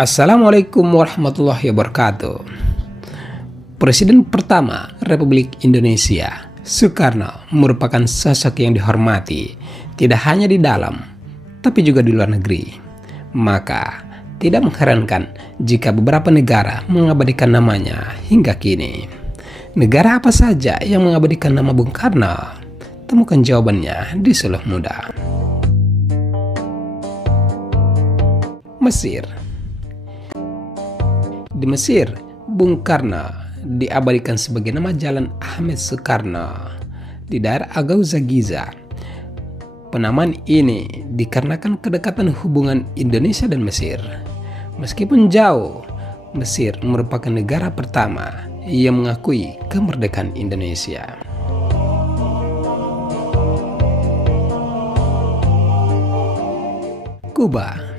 Assalamualaikum warahmatullahi wabarakatuh. Presiden pertama Republik Indonesia, Soekarno, merupakan sosok yang dihormati tidak hanya di dalam, tapi juga di luar negeri. Maka, tidak mengherankan jika beberapa negara mengabadikan namanya hingga kini. Negara apa saja yang mengabadikan nama Bung Karno? Temukan jawabannya di Suluh Muda. Mesir. Di Mesir, Bung Karno diabadikan sebagai nama Jalan Ahmed Soekarno di daerah Agouza Giza. Penamaan ini dikarenakan kedekatan hubungan Indonesia dan Mesir. Meskipun jauh, Mesir merupakan negara pertama yang mengakui kemerdekaan Indonesia. Kuba.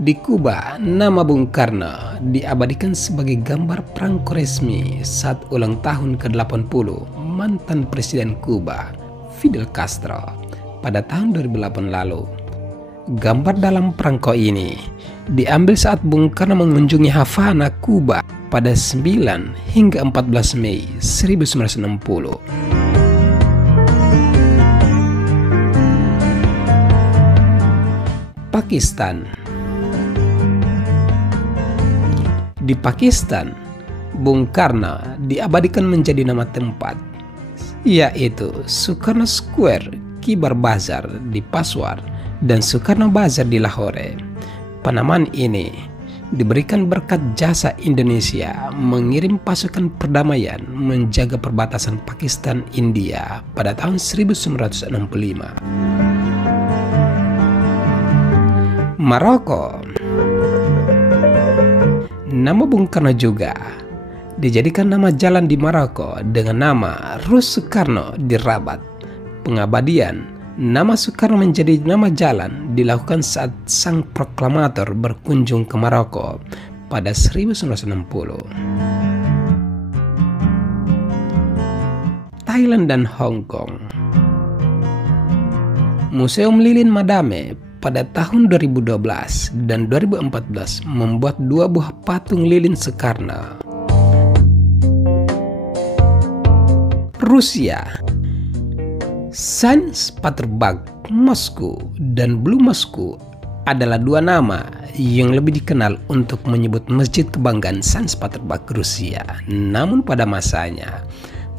Di Kuba, nama Bung Karno diabadikan sebagai gambar perangko resmi saat ulang tahun ke-80 mantan Presiden Kuba, Fidel Castro, pada tahun 2008 lalu. Gambar dalam perangko ini diambil saat Bung Karno mengunjungi Havana, Kuba pada 9 hingga 14 Mei 1960. Pakistan. Di Pakistan, Bung Karno diabadikan menjadi nama tempat, yaitu Soekarno Square, Kibar Bazar di Peshawar, dan Soekarno Bazar di Lahore. Penamaan ini diberikan berkat jasa Indonesia mengirim pasukan perdamaian menjaga perbatasan Pakistan-India pada tahun 1965. Maroko. Nama Bung Karno juga dijadikan nama jalan di Maroko dengan nama Rus Soekarno di Rabat. Pengabadian nama Soekarno menjadi nama jalan dilakukan saat sang proklamator berkunjung ke Maroko pada 1960. Thailand dan Hong Kong. Museum Lilin Madame pada tahun 2012 dan 2014 membuat 2 buah patung lilin Soekarno. Rusia. Saint Petersburg Moscow dan Blue Moscow adalah 2 nama yang lebih dikenal untuk menyebut masjid kebanggaan Saint Petersburg Rusia. Namun pada masanya,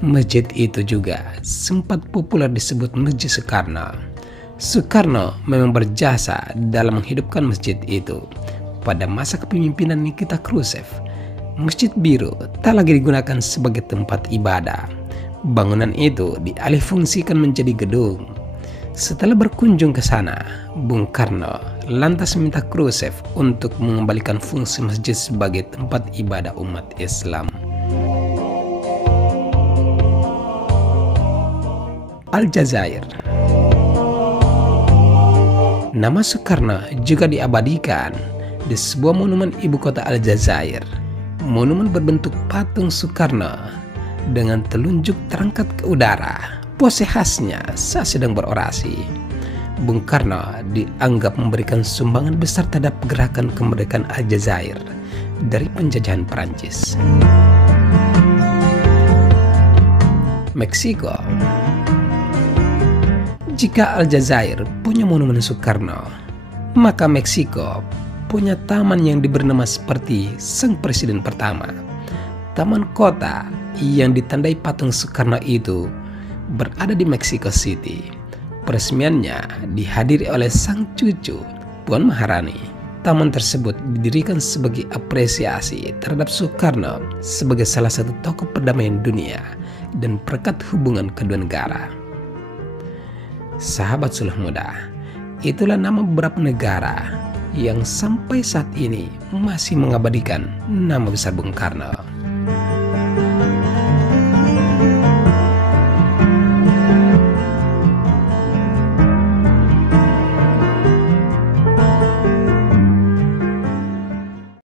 masjid itu juga sempat populer disebut Masjid Soekarno. Soekarno memang berjasa dalam menghidupkan masjid itu. Pada masa kepemimpinan Nikita Khrushchev, Masjid Biru tak lagi digunakan sebagai tempat ibadah. Bangunan itu dialihfungsikan menjadi gedung. Setelah berkunjung ke sana, Bung Karno lantas meminta Khrushchev untuk mengembalikan fungsi masjid sebagai tempat ibadah umat Islam. Aljazair. Nama Soekarno juga diabadikan di sebuah monumen ibu kota Aljazair. Monumen berbentuk patung Soekarno dengan telunjuk terangkat ke udara, pose khasnya saat sedang berorasi. Bung Karno dianggap memberikan sumbangan besar terhadap gerakan kemerdekaan Aljazair dari penjajahan Perancis. Meksiko. Jika Aljazair punya monumen Soekarno, maka Meksiko punya taman yang diberi nama seperti sang presiden pertama. Taman kota yang ditandai patung Soekarno itu berada di Mexico City. Peresmiannya dihadiri oleh sang cucu, Puan Maharani. Taman tersebut didirikan sebagai apresiasi terhadap Soekarno sebagai salah satu tokoh perdamaian dunia dan perekat hubungan kedua negara. Sahabat Suluh Muda, itulah nama beberapa negara yang sampai saat ini masih mengabadikan nama besar Bung Karno.